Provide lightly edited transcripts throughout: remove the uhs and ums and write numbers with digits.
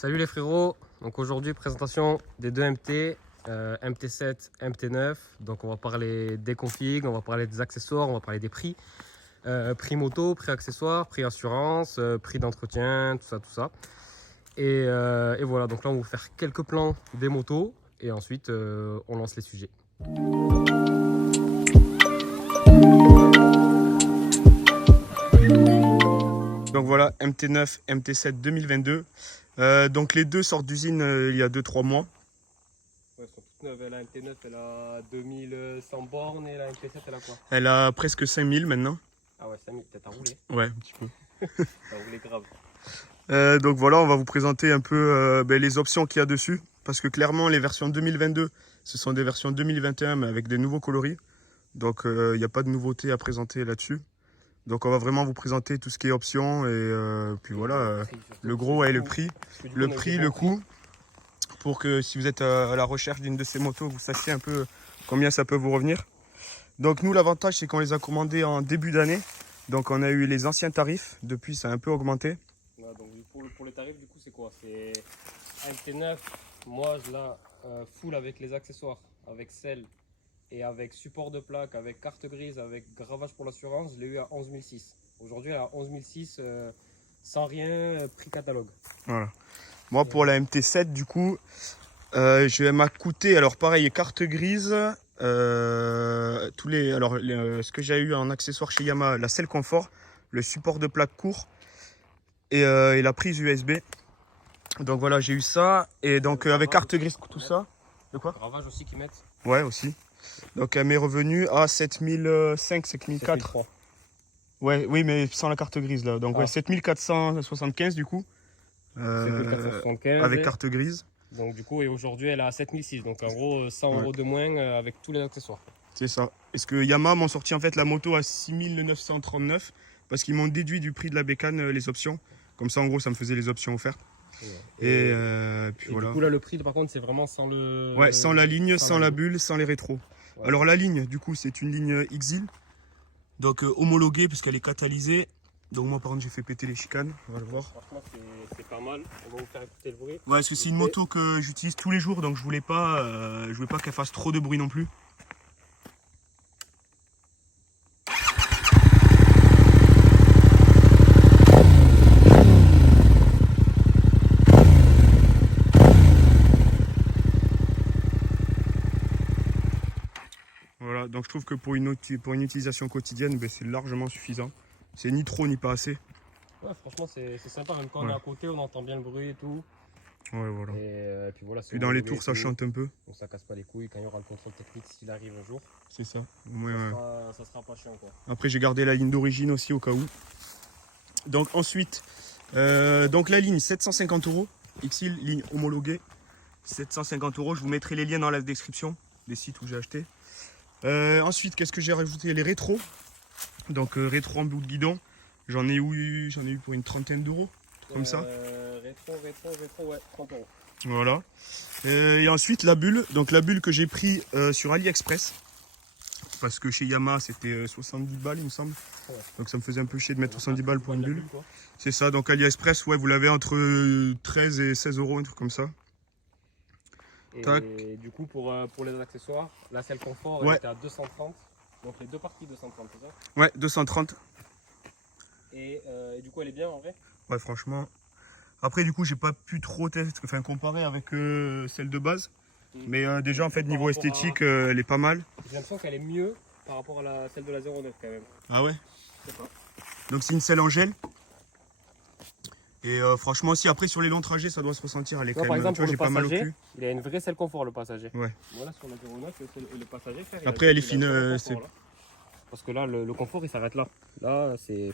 Salut les frérots, donc aujourd'hui présentation des deux MT, MT7, MT9. Donc on va parler des configs, on va parler des accessoires, on va parler des prix. Prix moto, prix accessoires, prix assurance, prix d'entretien, tout ça. Et voilà, donc là on va vous faire quelques plans des motos et ensuite on lance les sujets. Donc voilà, MT9, MT7 2022. Donc les deux sortent d'usine il y a 2-3 mois. Ouais, elles sont toutes neuves. La MT9 elle a 2100 bornes et la MT7 elle a quoi? Elle a presque 5000 maintenant. Ah ouais, 5000, peut-être à rouler. Ouais, un petit peu. T'as roulé grave. Donc voilà, on va vous présenter un peu les options qu'il y a dessus. Parce que clairement, les versions 2022, ce sont des versions 2021, mais avec des nouveaux coloris. Donc il n'y a pas de nouveauté à présenter là-dessus. Donc on va vraiment vous présenter tout ce qui est options. Et puis voilà, le gros et le prix. Le prix, le coût. Pour que si vous êtes à la recherche d'une de ces motos, vous sachiez un peu combien ça peut vous revenir. Donc nous, l'avantage, c'est qu'on les a commandés en début d'année. Donc on a eu les anciens tarifs. Depuis, ça a un peu augmenté. Ouais, donc pour les tarifs, du coup, c'est quoi? C'est MT9, moi je l'ai full avec les accessoires, avec selle et avec support de plaque, avec carte grise, avec gravage pour l'assurance, je l'ai eu à 11 006. Aujourd'hui, elle est à 11 006 sans rien, prix catalogue. Voilà. Moi, pour la MT7, du coup, elle m'a coûté, alors pareil, carte grise, ce que j'ai eu en accessoire chez Yamaha, la selle confort, le support de plaque court et la prise USB. Donc voilà, j'ai eu ça. Et donc avec carte grise, tout ça. De quoi? Gravage aussi qu'ils mettent. Ouais, aussi. Donc elle m'est revenue à 7005, 7004. Ouais, oui, mais sans la carte grise là. Donc ouais, 7475 du coup. 7475. Avec carte grise. Donc du coup, et aujourd'hui, elle est à 7006. Donc en gros, 100 euros de moins avec tous les accessoires. C'est ça. Est-ce que Yamaha m'ont sorti en fait la moto à 6939 parce qu'ils m'ont déduit du prix de la bécane les options. Comme ça, en gros, ça me faisait les options offertes. Et puis voilà. Du coup, là, le prix, par contre, c'est vraiment sans le. Ouais, sans la ligne, sans la bulle, sans les rétros. Ouais. Alors la ligne, du coup, c'est une ligne XIL. Donc homologuée puisqu'elle est catalysée. Donc moi, par contre, j'ai fait péter les chicanes. On va le voir. Franchement, c'est pas mal. On va vous faire écouter le bruit. Ouais, parce que c'est une moto que j'utilise tous les jours, donc je voulais pas qu'elle fasse trop de bruit non plus. Voilà, donc je trouve que pour une utilisation quotidienne, c'est largement suffisant. C'est ni trop ni pas assez. Ouais, franchement, c'est sympa. Même quand on est à côté, on entend bien le bruit et tout. Ouais, voilà. Et puis voilà. Puis dans les tours, ça chante un peu. Donc ça casse pas les couilles quand il y aura le contrôle technique s'il arrive un jour. C'est ça. Ça sera pas chiant, quoi. Après, j'ai gardé la ligne d'origine aussi au cas où. Donc ensuite, donc la ligne 750 €. XIL, ligne homologuée. 750 €. Je vous mettrai les liens dans la description des sites où j'ai acheté. Ensuite, qu'est-ce que j'ai rajouté? Les rétros. Donc rétro en bout de guidon. J'en ai eu pour une trentaine d'euros. Comme ça. Rétro, ouais, 30 €. Voilà. Et ensuite la bulle. Donc la bulle que j'ai pris sur AliExpress. Parce que chez Yamaha c'était 70 balles il me semble. Ouais. Donc ça me faisait un peu chier de mettre 70 balles pour une bulle. C'est ça, donc AliExpress, ouais, vous l'avez entre 13 et 16 €, un truc comme ça. Et du coup pour les accessoires, la selle confort elle était à 230. Donc les deux parties 230, c'est ça? Ouais, 230. Et du coup elle est bien en vrai? Ouais, franchement. Après du coup j'ai pas pu trop comparer avec celle de base. Mais déjà en fait niveau esthétique elle est pas mal. J'ai l'impression qu'elle est mieux par rapport à celle de la 09 quand même. Ah ouais? Je sais pas. Donc c'est une selle en gel. Et franchement si après sur les longs trajets ça doit se ressentir. Elle est quand même, par exemple, j'ai pas mal au cul. Il a une vraie selle confort le passager. Ouais. Voilà sur la 09 le passager. Après elle est fine. Parce que là le confort il s'arrête là. Là c'est...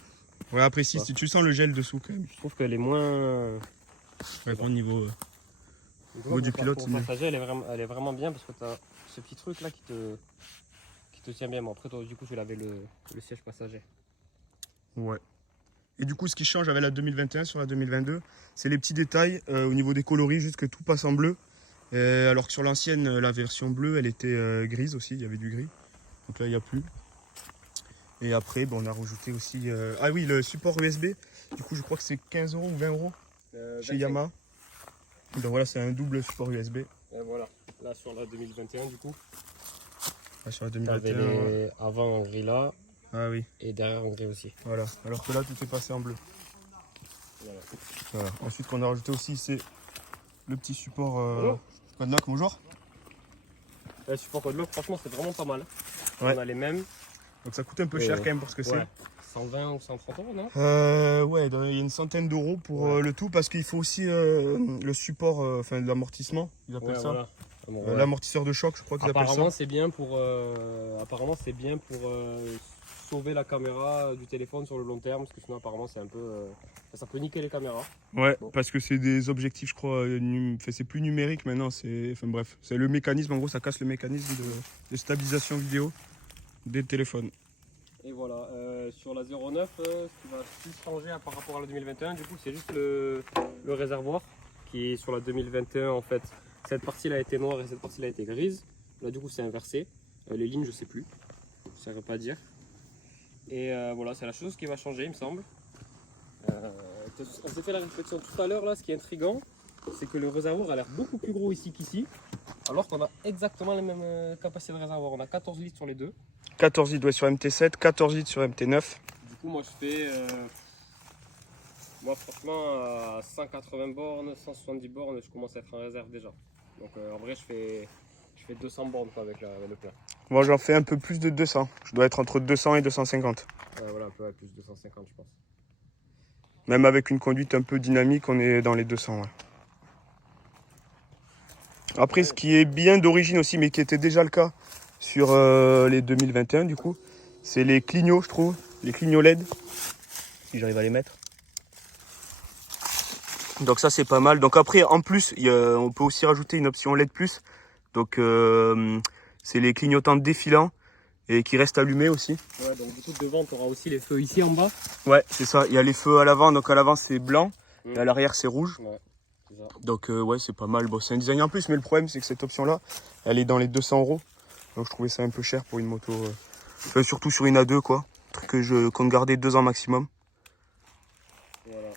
Ouais après si tu sens le gel dessous quand même. Je trouve qu'elle est moins... Ouais bon niveau du pilote. Pour passager elle est vraiment bien parce que tu as ce petit truc là qui te tient bien. Mais après toi du coup tu l'avais le siège passager. Ouais. Et du coup ce qui change avec la 2021 sur la 2022 c'est les petits détails au niveau des coloris, juste que tout passe en bleu. Alors que sur l'ancienne, la version bleue elle était grise aussi, il y avait du gris. Donc là il n'y a plus. Et après bon, on a rajouté aussi ah oui le support USB. Du coup je crois que c'est 15 € ou 20 € chez Yamaha. Donc voilà, c'est un double support USB. Et voilà, là sur la 2021 du coup. Ah, sur la T'avais 2021. Ouais. les avant en gris là Ah oui, et derrière en gris aussi. voilà. Alors que là, tout est passé en bleu. Voilà. Voilà. Ensuite, qu'on a rajouté aussi, c'est le petit support Bonjour. code lock. Bonjour. Le support code lock, franchement, c'est vraiment pas mal. Ouais. On a les mêmes. Donc ça coûte un peu cher quand même pour ce que Ouais. 120 ou 130 euros, non? c'est. Ouais, il y a une centaine d'euros pour Ouais. le tout parce qu'il faut aussi le support, enfin de l'amortissement, ils appellent Ouais, ça. voilà. Bon, ouais. L'amortisseur de choc, je crois qu'ils appellent ça. Apparemment, c'est bien pour, sauver la caméra du téléphone sur le long terme, parce que sinon, apparemment, c'est un peu, ça peut niquer les caméras. Ouais, Bon. parce que c'est des objectifs, je crois, enfin, c'est plus numérique maintenant, enfin bref, c'est le mécanisme, en gros, ça casse le mécanisme de stabilisation vidéo des téléphones. Et voilà, sur la 09, ce qui va plus changer par rapport à la 2021, du coup, c'est juste le réservoir qui est sur la 2021 en fait. Cette partie-là a été noire et cette partie-là a été grise. Là, du coup, c'est inversé. Les lignes, je sais plus, je ne saurais pas dire. Et voilà, c'est la chose qui va changer, il me semble. On s'est fait la réflexion tout à l'heure, là, ce qui est intriguant, c'est que le réservoir a l'air beaucoup plus gros ici qu'ici, alors qu'on a exactement la même capacité de réservoir. On a 14 litres sur les deux. 14 litres sur MT7, 14 litres sur MT9. Du coup, moi, je fais, moi, franchement, à 180 bornes, 170 bornes, je commence à être en réserve déjà. Donc, en vrai, je fais 200 bornes quoi, avec le plein. Moi, j'en fais un peu plus de 200. Je dois être entre 200 et 250. Voilà, un peu plus de 250, je pense. Même avec une conduite un peu dynamique, on est dans les 200. Ouais. Après, ce qui est bien d'origine aussi, mais qui était déjà le cas sur les 2021, du coup, c'est les clignots, je trouve. Les clignots LED. Si j'arrive à les mettre. Donc ça, c'est pas mal. Donc après, en plus, on peut aussi rajouter une option LED+. Donc, c'est les clignotants défilants et qui restent allumés aussi. Ouais, donc du coup, devant, tu auras aussi les feux ici en bas. Ouais, c'est ça. Il y a les feux à l'avant. Donc à l'avant, c'est blanc. Et à l'arrière, c'est rouge. Ouais, c'est ça. Donc ouais, c'est pas mal. Bon, c'est un design en plus, mais le problème, c'est que cette option-là, elle est dans les 200 euros. Donc je trouvais ça un peu cher pour une moto. Enfin, surtout sur une A2, quoi. Un truc que je compte garder 2 ans maximum. Voilà.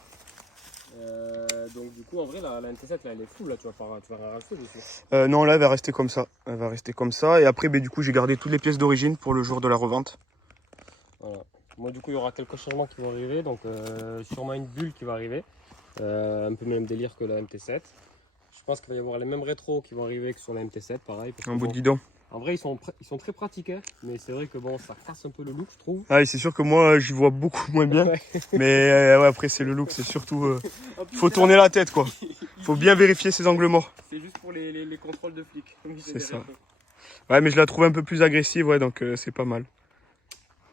Donc du coup, en vrai, la MT7, là, elle est full, là, tu vas rien rajouter dessus. Non, là, elle va rester comme ça. Elle va rester comme ça. Et après, du coup, j'ai gardé toutes les pièces d'origine pour le jour de la revente. Voilà. Moi, du coup, il y aura quelques changements qui vont arriver. Donc, sûrement une bulle qui va arriver. Un peu le même délire que la MT7. Je pense qu'il va y avoir les mêmes rétros qui vont arriver que sur la MT7, pareil. Parce En que bout bon, de guidon. en vrai, ils sont très pratiques, hein, mais c'est vrai que bon, ça casse un peu le look, je trouve. Ah, et c'est sûr que moi, j'y vois beaucoup moins bien. Ouais. Mais ouais, après, c'est le look. C'est surtout... faut tourner la tête, quoi. Faut bien vérifier ses angles morts. C'est juste pour les contrôles de flics. C'est ça. Ouais, mais je la trouve un peu plus agressive, ouais, donc c'est pas mal.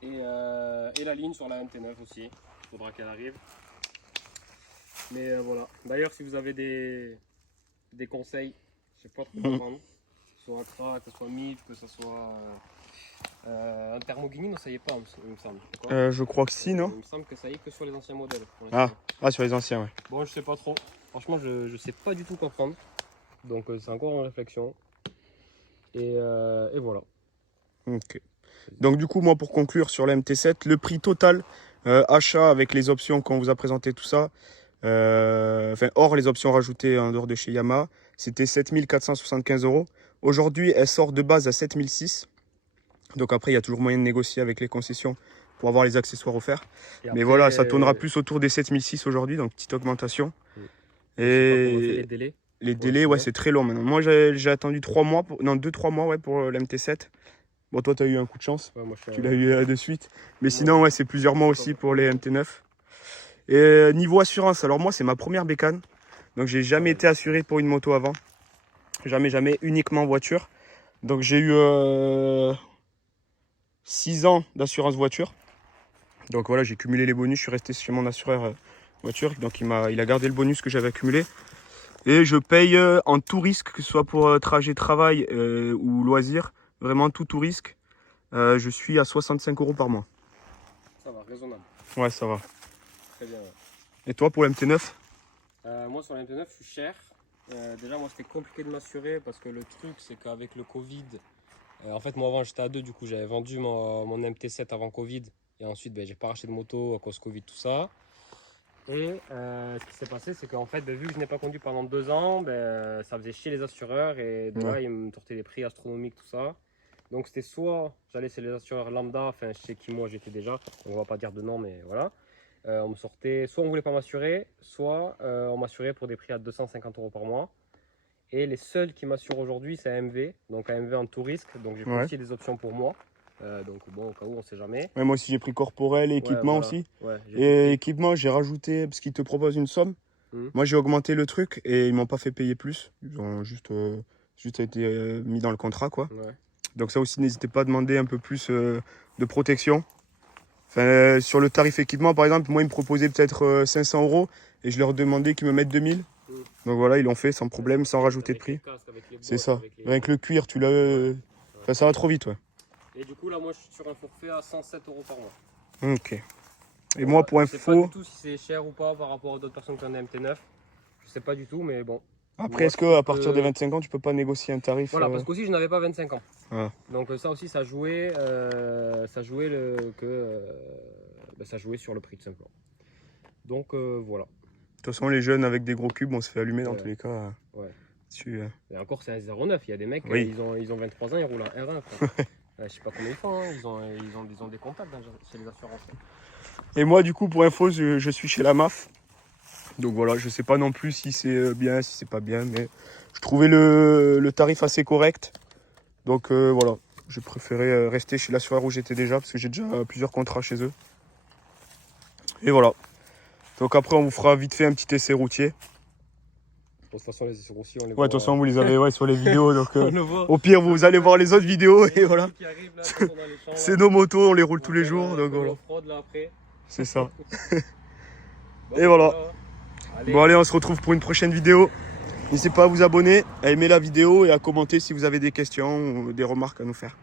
Et la ligne sur la MT9 aussi. Il faudra qu'elle arrive. Mais voilà. D'ailleurs, si vous avez des conseils, je sais pas trop quoi prendre. Que ce soit Atra, que ce soit MIP, que ce soit un thermoguini, non, ça y est pas, il me semble. Je crois que si, non? Il me semble que ça y est que sur les anciens modèles. Ah, sur les anciens, ouais. Bon, je sais pas trop. Franchement, je sais pas du tout quoi prendre. Donc, c'est encore en réflexion. Et voilà. Ok. Donc du coup, moi, pour conclure sur la MT7, le prix total achat avec les options qu'on vous a présenté, tout ça, enfin hors les options rajoutées en dehors de chez Yamaha, c'était 7 475 euros. Aujourd'hui, elle sort de base à 7 600. Donc après, il y a toujours moyen de négocier avec les concessions pour avoir les accessoires offerts. Et Mais après, voilà, ça tournera plus autour des 7 600 aujourd'hui, donc petite augmentation. les délais. Les délais, ouais, c'est très long maintenant. Moi, j'ai attendu 3 mois, non, 2-3 mois ouais, pour la MT7. Bon, toi, tu as eu un coup de chance. Ouais, moi, Tu l'as eu de suite. Mais sinon, ouais, c'est plusieurs mois aussi pour les MT9. Et niveau assurance, alors moi, c'est ma première bécane. Donc, j'ai jamais été assuré pour une moto avant. Jamais, uniquement voiture. Donc, j'ai eu 6 ans d'assurance voiture. Donc, voilà, j'ai cumulé les bonus. Je suis resté chez mon assureur voiture. Donc, il a gardé le bonus que j'avais accumulé. Et je paye en tout risque, que ce soit pour trajet travail ou loisir. Vraiment tout risque. Je suis à 65 euros par mois. Ça va, raisonnable. Ouais, ça va. Très bien. Ouais. Et toi, pour la MT9? Moi, sur la MT9, je suis cher. Déjà, moi, c'était compliqué de m'assurer parce que le truc, c'est qu'avec le Covid, en fait, moi, avant, j'étais à 2, du coup, j'avais vendu mon MT7 avant Covid. Et ensuite, j'ai pas racheté de moto à cause Covid, tout ça. Et ce qui s'est passé, c'est qu'en fait, vu que je n'ai pas conduit pendant 2 ans, ça faisait chier les assureurs et de là, ils me sortaient des prix astronomiques, tout ça. Donc c'était soit j'allais chez les assureurs lambda, enfin chez qui moi j'étais déjà, donc on va pas dire de nom, mais voilà. On me sortait, soit on voulait pas m'assurer, soit on m'assurait pour des prix à 250 € par mois. Et les seuls qui m'assurent aujourd'hui, c'est AMV, donc AMV en tout risque, donc j'ai pris aussi des options pour moi. Donc bon, au cas où, on sait jamais. Ouais, moi aussi j'ai pris corporel et équipement voilà. aussi. Ouais, et équipement, j'ai rajouté, parce qu'ils te proposent une somme. Moi j'ai augmenté le truc et ils m'ont pas fait payer plus. Ils ont juste été mis dans le contrat, quoi. Ouais. Donc ça aussi, n'hésitez pas à demander un peu plus de protection. Enfin, sur le tarif équipement, par exemple, moi ils me proposaient peut-être 500 € et je leur demandais qu'ils me mettent 2000. Donc voilà, ils l'ont fait sans problème, sans rajouter de prix. C'est ça. Avec le cuir, tu l'as. Enfin, ça va trop vite, ouais. Et du coup, là, moi, je suis sur un forfait à 107 € par mois. Ok. Et moi, pour info. Je sais pas du tout si c'est cher ou pas par rapport à d'autres personnes qui ont un MT9. Je sais pas du tout, mais bon. Après, est-ce qu'à partir des 25 ans, tu peux pas négocier un tarif Voilà, parce qu'aussi, je n'avais pas 25 ans. Ah. Donc, ça aussi, ça jouait, ça jouait sur le prix, tout simplement. Donc, voilà. De toute façon, les jeunes avec des gros cubes, on se fait allumer dans tous les cas. Ouais. Et encore, c'est un 09. Il y a des mecs, ils ont 23 ans, ils roulent un R1. Je sais pas combien ils font, hein. Ils ont des contacts chez les assurances. Et moi, du coup, pour info, je suis chez la MAF. Donc voilà, je sais pas non plus si c'est bien, si c'est pas bien, mais je trouvais le tarif assez correct. Donc voilà, j'ai préféré rester chez l'assureur où j'étais déjà, parce que j'ai déjà plusieurs contrats chez eux. Et voilà. Donc après, on vous fera vite fait un petit essai routier. De toute façon, les essais routiers, on les voit. Ouais, de toute façon, vous les avez sur les vidéos. Donc, au pire, vous allez voir les autres vidéos. Et voilà. C'est nos motos, on les roule tous les jours. Donc voilà. C'est ça. Et voilà. Bon, allez, on se retrouve pour une prochaine vidéo. N'hésitez pas à vous abonner, à aimer la vidéo et à commenter si vous avez des questions ou des remarques à nous faire.